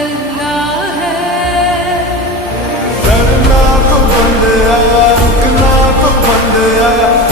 अल्लाह है। डरना तो बंद आया, रुकना तो बंद आया।